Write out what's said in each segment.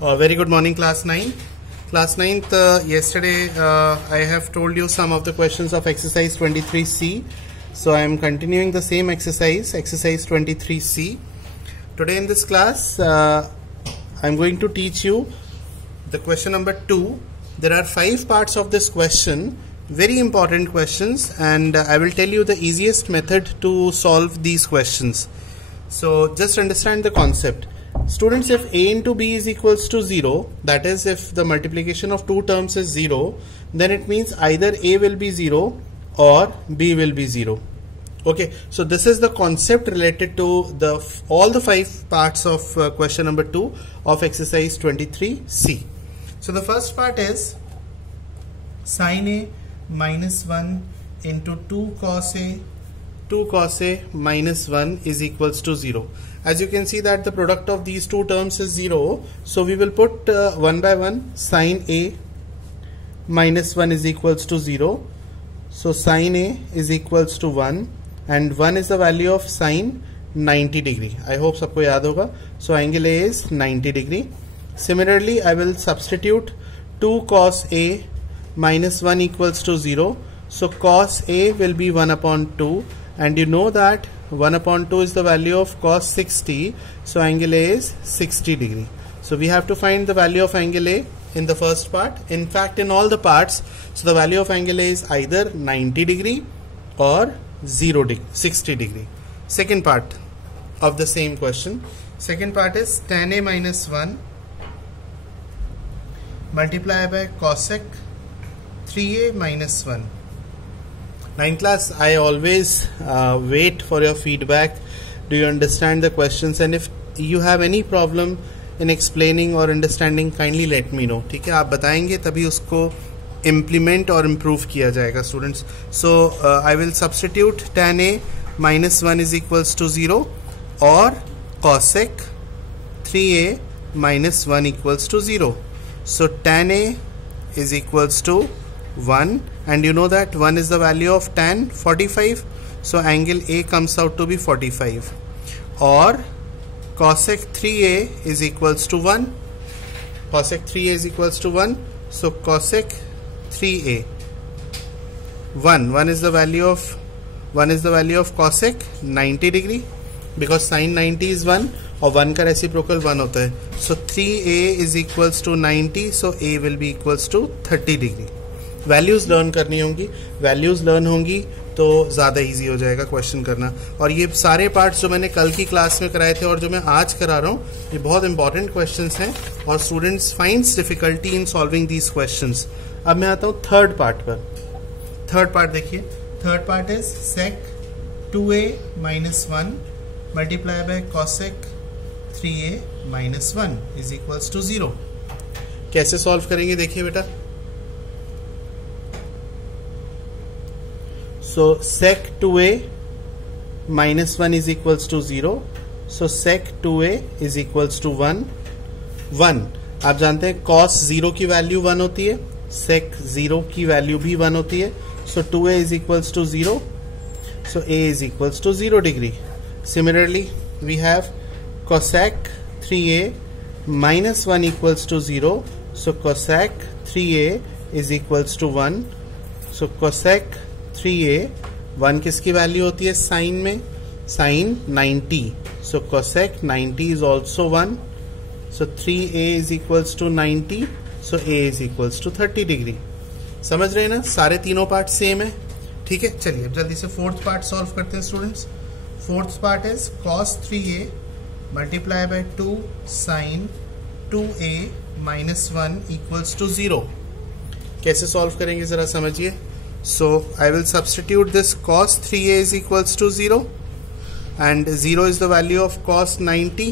Very good morning, class 9. Class 9th, yesterday I have told you some of the questions of exercise 23C. So I am continuing the same exercise 23C. Today in this class, I am going to teach you the question number 2. There are 5 parts of this question, very important questions, and I will tell you the easiest method to solve these questions. So just understand the concept. Students, if a into b is equals to 0, that is if the multiplication of two terms is 0, then it means either a will be 0 or b will be 0. Okay, so this is the concept related to all the 5 parts of question number 2 of exercise 23C. So the first part is sin a minus 1 into 2 cos a minus 1 is equals to 0. As you can see that the product of these two terms is 0. So we will put one by one. Sin a minus 1 is equals to 0. So sin a is equals to 1. And 1 is the value of sin 90 degree. I hope सबको याद होगा. So angle A is 90 degree. Similarly, I will substitute 2 cos a minus 1 equals to 0. So cos a will be 1 upon 2. And you know that 1 upon 2 is the value of cos 60. So angle A is 60 degree. So we have to find the value of angle A in the first part. In fact, in all the parts, so the value of angle A is either 90 degree or 60 degree. Second part of the same question. Second part is tan a minus 1 multiplied by cosec 3a minus 1. Now in class, I always wait for your feedback. Do you understand the questions? And if you have any problem in explaining or understanding, kindly let me know. ठीक है, आप बताएंगे तभी उसको implement और improve किया जाएगा, students. So I will substitute tan a minus 1 is equals to 0 or cosec 3a minus 1 equals to 0. So tan a is equals to 1, and you know that 1 is the value of tan 45. So angle A comes out to be 45. Or cosec 3a is equals to 1. Cosec 3a is equals to 1. So cosec 3a 1 is the value of cosec 90 degree, because sin 90 is 1 और 1 का reciprocal 1 होता है. So 3a is equals to 90. So a will be equals to 30 degree. Values learn करनी होंगी. Values learn होंगी तो ज़्यादा easy हो जाएगा क्वेश्चन करना. और ये सारे पार्ट्स जो मैंने कल की क्लास में कराए थे और जो मैं आज करा रहा हूँ, ये बहुत इंपॉर्टेंट क्वेश्चंस हैं और students finds difficulty in solving these questions. अब मैं आता हूँ थर्ड पार्ट पर. थर्ड पार्ट देखिए. Third part is sec 2a minus 1 multiply by cosec 3a minus 1 is equals to 0. कैसे सॉल्व करेंगे देखिए बेटा. So sec 2a minus 1 is equals to 0. So sec 2a is equals to 1. आप जानते हैं cos 0 की value 1 होती है, sec 0 की वैल्यू भी 1 होती है. So 2a is equals to 0. So a is equals to 0 degree. Similarly, we have cosec 3a minus 1 equals to 0. So cosec 3a is equals to 1. So cosec 3a 1 किसकी value होती है sign में? Sign 90. So cosec 90 is also 1. So 3a is equals to 90. So a is equals to 30 degree. समझ रहे हैं ना? सारे तीनों पार्ट सेम है. ठीक है, चलिए अब जल्दी से फोर्थ पार्ट सॉल्व करते हैं students. Fourth part is cos 3a multiply by 2 sin 2a minus 1 equals to 0. कैसे सॉल्व करेंगे जरा समझिए. So I will substitute this cos 3a is equals to 0, and 0 is the value of cos 90.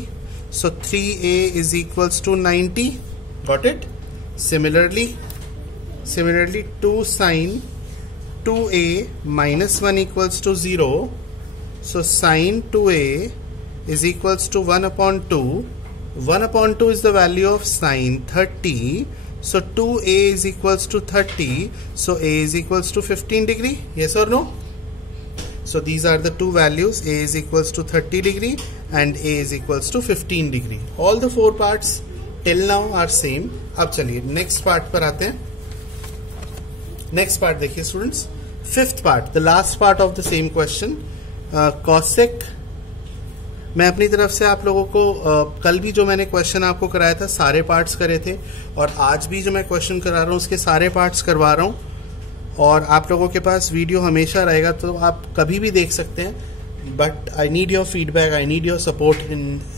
So 3a is equals to 90. Got it? Similarly 2 sin 2a minus 1 equals to 0. So sin 2a is equals to 1 upon 2. 1 upon 2 is the value of sin 30. So 2a is equals to 30. So a is equals to 15 degree. Yes or no? So these are the two values. A is equals to 30 degree and a is equals to 15 degree. All the 4 parts till now are same. अब चलिए next part पर आते हैं. Next part देखिए students, fifth part, the last part of the same question. Cosec, मैं अपनी तरफ से आप लोगों को कल भी जो मैंने क्वेश्चन आपको कराया था सारे पार्ट्स करे थे, और आज भी जो मैं क्वेश्चन करा रहा हूँ उसके सारे पार्ट्स करवा रहा हूँ. और आप लोगों के पास वीडियो हमेशा रहेगा तो आप कभी भी देख सकते हैं. But I need your feedback, I need your support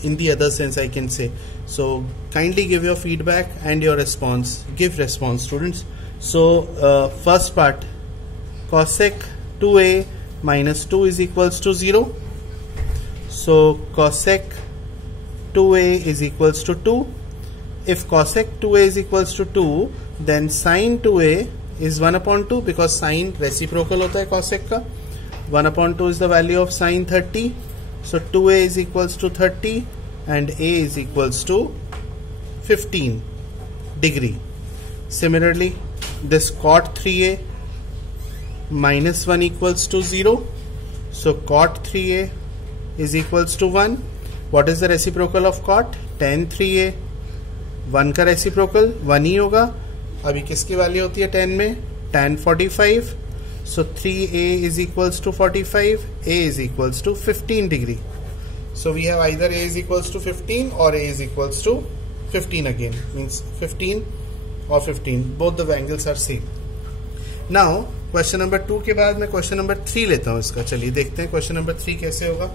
in the other sense I can say. So kindly give your feedback and your response. Give response, students. So first part, cosec 2a minus 2 is equals to 0. So cosec 2a is equals to 2. If cosec 2a is equals to 2, then sin 2a is 1 upon 2, because sin reciprocal होता है cosec का. 1 upon 2 is the value of sin 30. So 2a is equals to 30 and a is equals to 15 degree. Similarly, this cot 3a minus 1 equals to 0. So cot 3a is equals to 1. What is the reciprocal of cot? tan 3a. 1 का reciprocal 1 ही होगा. अभी किसकी value होती है tan में? tan 45. So 3a is equals to 45, a is equals to 15 degree. So we have either a is equals to 15 or a is equals to 15 again. Means 15 or 15. Both the angles are same. Now question number 2 के बाद मैं question number 3 लेता हूँ इसका. चलिए देखते हैं question number 3 कैसे होगा.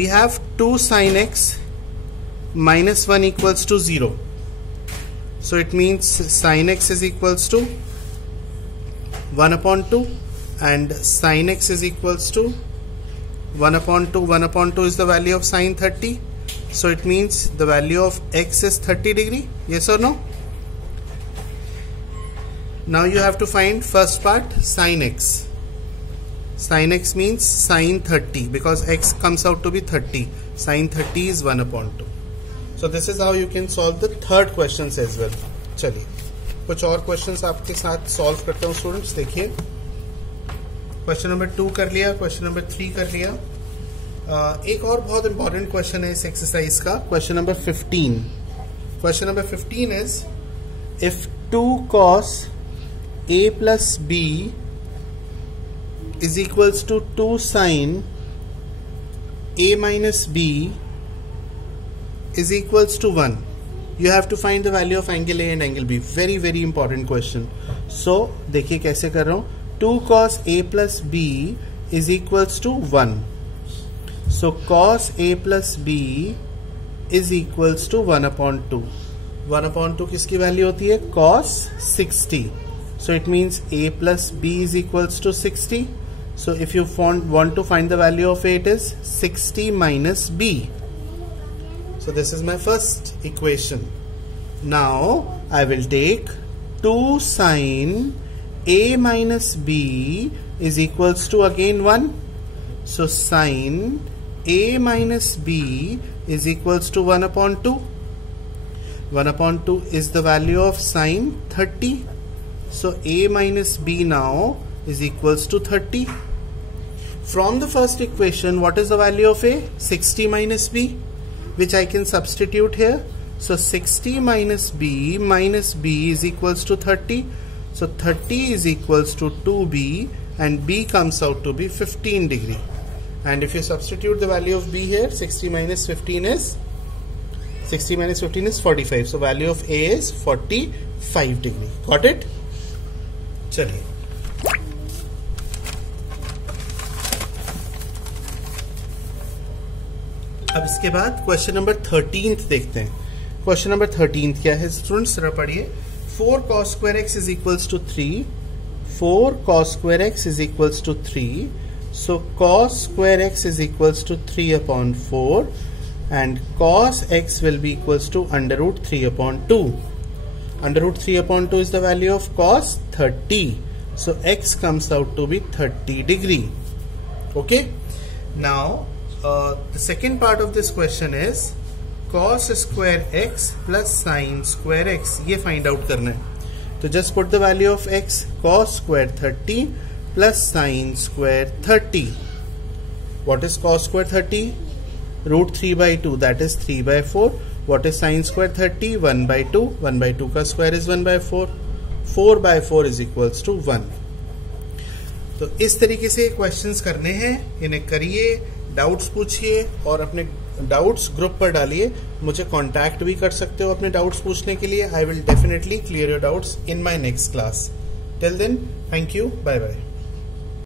We have 2 sin x minus 1 equals to 0. So it means sin x is equals to 1 upon 2 and sin x is equals to 1 upon 2. 1 upon 2 is the value of sin 30. So it means the value of x is 30 degree. Yes or no? Now you have to find first part, sin x. Sin x means sin 30 because x comes out to be 30. Sin 30 is 1 upon 2. So this is how you can solve the third questions as well. चलिए कुछ और questions आपके साथ solve करता हूँ students. देखिए question number 2 कर लिया, क्वेश्चन नंबर 3 कर लिया. एक और बहुत इंपॉर्टेंट क्वेश्चन है इस एक्सरसाइज का, question number 15. Question number 15 is if 2 cos a plus b is equals to 2 sin a minus b is equals to 1. You have to find the value of angle A and angle B. Very very important question. So देखिए कैसे कर रहा हूँ. 2 cos A plus B is equals to 1. So cos A plus B is equals to 1 upon 2. 1 upon 2 किसकी value होती है? cos 60. So it means A plus B is equals to 60. So if you want to find the value of A, it is 60 minus B. So this is my first equation. Now I will take 2 sin a minus b is equals to again 1. So sin a minus b is equals to 1 upon 2. 1 upon 2 is the value of sin 30. So a minus b now is equals to 30. From the first equation, what is the value of a? 60 minus b, which I can substitute here. So 60 minus b is equals to 30. So 30 is equals to 2b and b comes out to be 15 degree. And if you substitute the value of b here, 60 minus 15 is 45. So value of a is 45 degree. Got it? चलिए अब इसके बाद question number 13 देखते हैं. Question number 13 क्या है students, जरा पढ़िए. 4 cos square x is equals to 3. 4 cos square x is equals to 3. So cos square x is equals to 3 upon 4 and cos x will be equals to under root 3 upon 2. Under root 3 upon 2 is the value of cos 30. So x comes out to be 30 degree. Okay. Now the second part of this question is cos square x plus sin square x. ये find out करना है. तो just put the value of x, cos square 30 plus sin square 30. What is cos square 30? Root 3 by 2, that is 3 by 4. What is sine square 30? 1/2, 1/2 का square is 1/4, 4/4 is equals to 1। तो इस तरीके से questions करने हैं, इन्हें करिए, डाउट्स पूछिए और अपने डाउट्स ग्रुप पर डालिए। मुझे कांटेक्ट भी कर सकते हो अपने डाउट्स पूछने के लिए। I will definitely clear your doubts in my next class. Till then, thank you, bye bye.